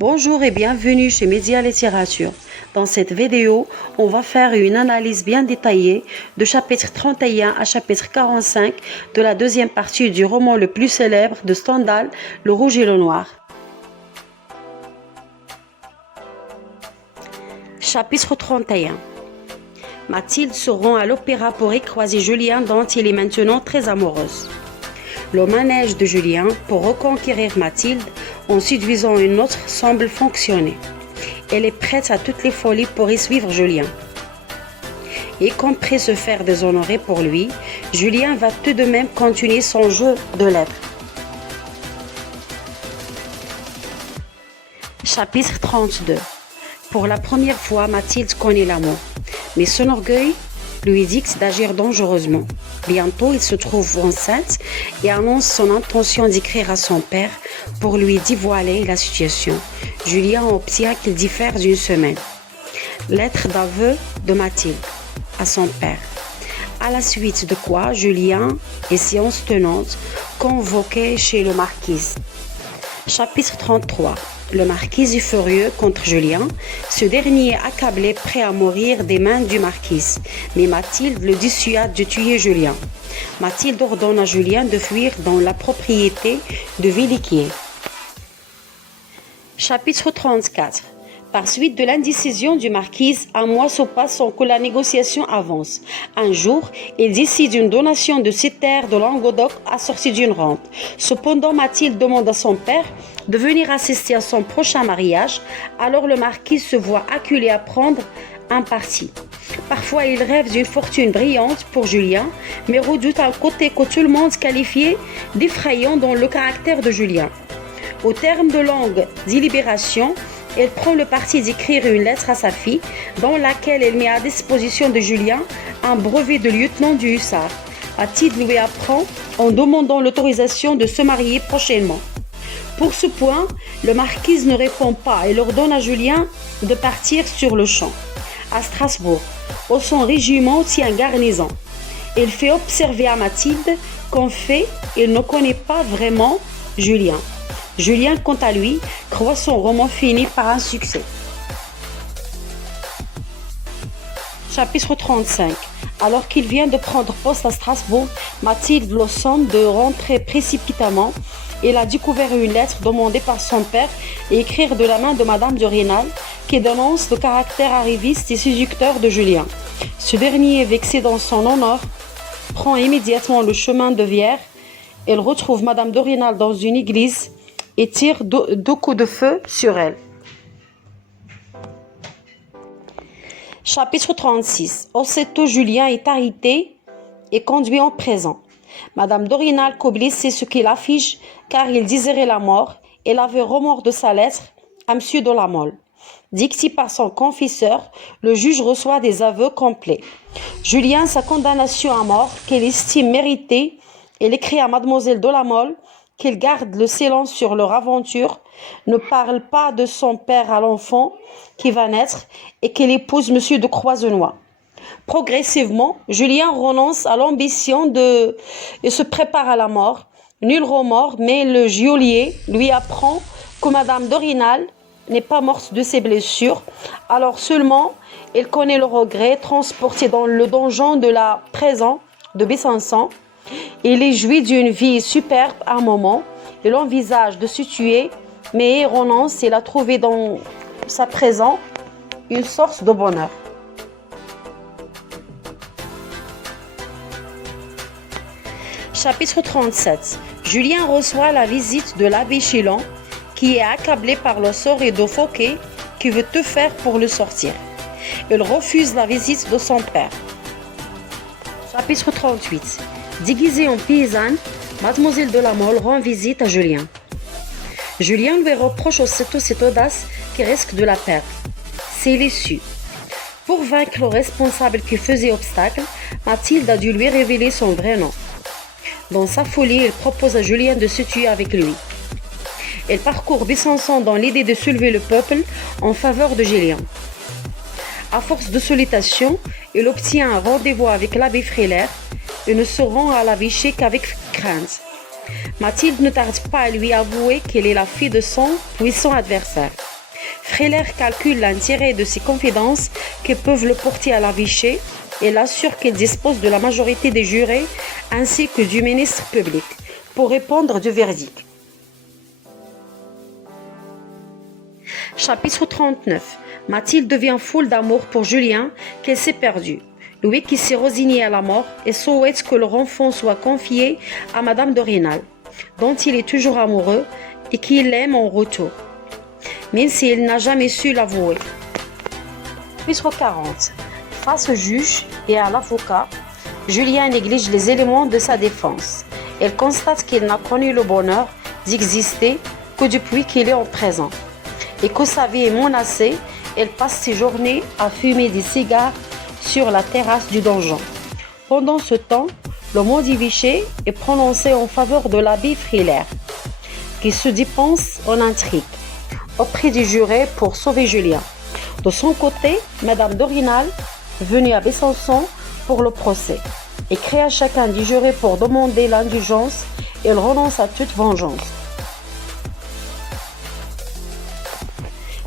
Bonjour et bienvenue chez Média Littérature. Dans cette vidéo, on va faire une analyse bien détaillée de chapitre 31 à chapitre 45 de la deuxième partie du roman le plus célèbre de Stendhal, Le Rouge et le Noir. Chapitre 31. Mathilde se rend à l'opéra pour y croiser Julien dont elle est maintenant très amoureuse. Le manège de Julien pour reconquérir Mathilde en séduisant une autre semble fonctionner. Elle est prête à toutes les folies pour y suivre Julien. Y compris se faire déshonorer pour lui, Julien va tout de même continuer son jeu de lettres. Chapitre 32. Pour la première fois, Mathilde connaît l'amour, mais son orgueil lui dicte d'agir dangereusement. Bientôt, il se trouve enceinte et annonce son intention d'écrire à son père pour lui dévoiler la situation. Julien obtient qu'il diffère d'une semaine. Lettre d'aveu de Mathilde à son père. À la suite de quoi, Julien est séance tenante convoqué chez le marquis. Chapitre 33. Le marquis est furieux contre Julien. Ce dernier est accablé, prêt à mourir des mains du marquis. Mais Mathilde le dissuade de tuer Julien. Mathilde ordonne à Julien de fuir dans la propriété de Villequier. Chapitre 34. Par suite de l'indécision du marquis, un mois se passe sans que la négociation avance. Un jour, il décide une donation de ses terres de Languedoc assortie d'une rente. Cependant, Mathilde demande à son père de venir assister à son prochain mariage. Alors le marquis se voit acculé à prendre un parti. Parfois, il rêve d'une fortune brillante pour Julien, mais redoute un côté que tout le monde qualifiait d'effrayant dans le caractère de Julien. Au terme de longues délibérations, elle prend le parti d'écrire une lettre à sa fille dans laquelle elle met à disposition de Julien un brevet de lieutenant du hussard. Mathilde lui apprend en demandant l'autorisation de se marier prochainement. Pour ce point, le marquis ne répond pas et ordonne à Julien de partir sur le champ, à Strasbourg, où son régiment tient garnison. Il fait observer à Mathilde qu'en fait, il ne connaît pas vraiment Julien. Julien, quant à lui, croit son roman fini par un succès. Chapitre 35. Alors qu'il vient de prendre poste à Strasbourg, Mathilde le somme de rentrer précipitamment. Il a découvert une lettre demandée par son père et écrite de la main de Madame de Rênal qui dénonce le caractère arriviste et séducteur de Julien. Ce dernier, vexé dans son honneur, prend immédiatement le chemin de Vierre. Il retrouve Madame de Rênal dans une église et tire deux coups de feu sur elle. Chapitre 36. Aussitôt, Julien est arrêté et conduit en prison. Madame de Rênal Coblis sait ce qu'il affiche car il désirait la mort et avait remords de sa lettre à M. de la Mole. Dicté par son confesseur, le juge reçoit des aveux complets. Julien, sa condamnation à mort, qu'elle estime méritée, il écrit à Mademoiselle de la Mole qu'il garde le silence sur leur aventure, ne parle pas de son père à l'enfant qui va naître et qu'il épouse M. de Croisenois. Progressivement, Julien renonce à l'ambition et se prépare à la mort. Nul remords, mais le geôlier lui apprend que Madame de Rênal n'est pas morte de ses blessures. Alors seulement, il connaît le regret, transporté dans le donjon de la prison de Besançon. Il est jouit d'une vie superbe à un moment. Il envisage de se tuer, mais il renonce. Il a trouvé dans sa prison une source de bonheur. Chapitre 37. Julien reçoit la visite de l'abbé Chilon, qui est accablé par le sort et de Fouquet, qui veut tout faire pour le sortir. Il refuse la visite de son père. Chapitre 38. Déguisée en paysanne, Mademoiselle de la Mole rend visite à Julien. Julien lui reproche aussitôt cette audace qui risque de la perdre. C'est l'issue. Pour vaincre le responsable qui faisait obstacle, Mathilde a dû lui révéler son vrai nom. Dans sa folie, il propose à Julien de se tuer avec lui. Elle parcourt Besançon dans l'idée de soulever le peuple en faveur de Julien. À force de sollicitation, il obtient un rendez-vous avec l'abbé Frilair et ne se rend à l'évêché qu'avec crainte. Mathilde ne tarde pas à lui avouer qu'elle est la fille de son puissant adversaire. Frilair calcule l'intérêt de ces confidences qui peuvent le porter à la vichy et l'assure qu'il dispose de la majorité des jurés ainsi que du ministre public pour répondre du verdict. Chapitre 39. Mathilde devient folle d'amour pour Julien qu'elle s'est perdue. Louis qui s'est résigné à la mort et souhaite que leur enfant soit confié à Madame de Rênal, dont il est toujours amoureux et qu'il l'aime en retour, même s'il n'a jamais su l'avouer. Chapitre 40. Face au juge et à l'avocat, Julien néglige les éléments de sa défense. Elle constate qu'il n'a connu le bonheur d'exister que depuis qu'il est en prison et que sa vie est menacée. Elle passe ses journées à fumer des cigares sur la terrasse du donjon. Pendant ce temps, le mot du vichy est prononcé en faveur de l'abbé Frilair, qui se dépense en intrigue auprès du juré pour sauver Julien. De son côté, Madame de Rênal, venue à Besançon pour le procès, écrit à chacun des jurés pour demander l'indulgence et elle renonce à toute vengeance.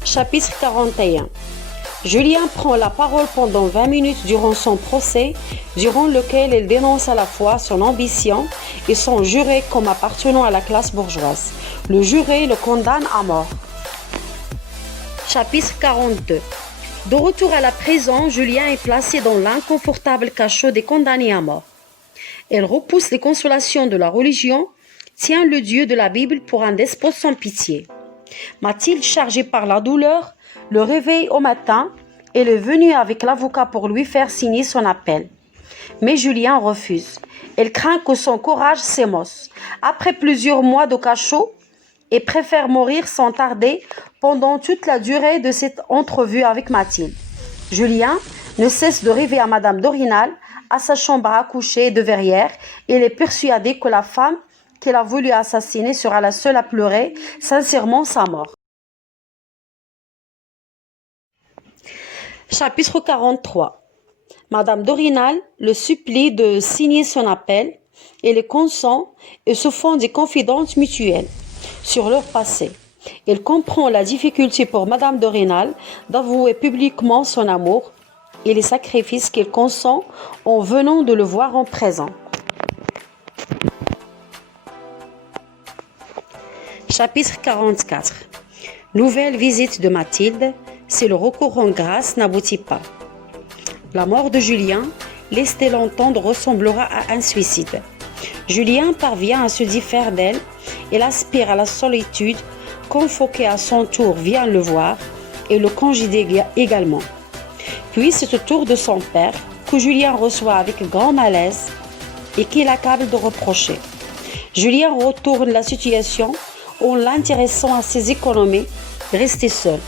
Chapitre 41. Julien prend la parole pendant 20 minutes durant son procès, durant lequel il dénonce à la fois son ambition et son juré comme appartenant à la classe bourgeoise. Le juré le condamne à mort. Chapitre 42. De retour à la prison, Julien est placé dans l'inconfortable cachot des condamnés à mort. Il repousse les consolations de la religion, tient le Dieu de la Bible pour un despote sans pitié. Mathilde, chargée par la douleur, le réveille au matin et est venue avec l'avocat pour lui faire signer son appel. Mais Julien refuse. Il craint que son courage s'émosse. Après plusieurs mois de cachot, il préfère mourir sans tarder pendant toute la durée de cette entrevue avec Mathilde. Julien ne cesse de rêver à Madame de Rênal, à sa chambre à coucher de Verrières. Il est persuadé que la femme qu'il a voulu assassiner sera la seule à pleurer sincèrement sa mort. Chapitre 43. Madame de Rênal le supplie de signer son appel et le consent et se font des confidences mutuelles sur leur passé. Il comprend la difficulté pour Madame de Rênal d'avouer publiquement son amour et les sacrifices qu'il consent en venant de le voir en présent. Chapitre 44. Nouvelle visite de Mathilde. Si le recours en grâce n'aboutit pas. La mort de Julien, laissée l'entendre, ressemblera à un suicide. Julien parvient à se défaire d'elle. Il aspire à la solitude. Convoqué à son tour vient le voir et le congédie également. Puis c'est au tour de son père que Julien reçoit avec grand malaise et qu'il accable de reprocher. Julien retourne la situation en l'intéressant à ses économies, resté seul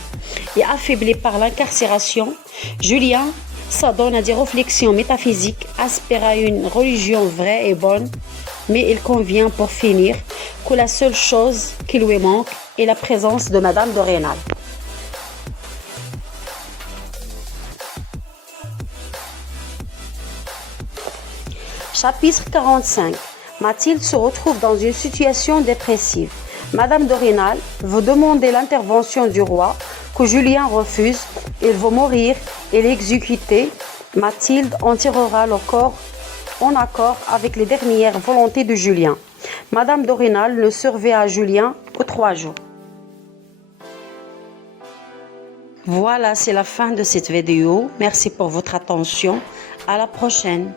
et affaibli par l'incarcération. Julien s'adonne à des réflexions métaphysiques, aspire à une religion vraie et bonne, mais il convient pour finir que la seule chose qui lui manque est la présence de Madame de Rênal. Chapitre 45. Mathilde se retrouve dans une situation dépressive. Madame de Rênal veut demander l'intervention du roi, que Julien refuse. Il veut mourir et l'exécuter. Mathilde enterrera le corps en accord avec les dernières volontés de Julien. Madame de Rênal ne surveille à Julien que 3 jours. Voilà, c'est la fin de cette vidéo. Merci pour votre attention. À la prochaine.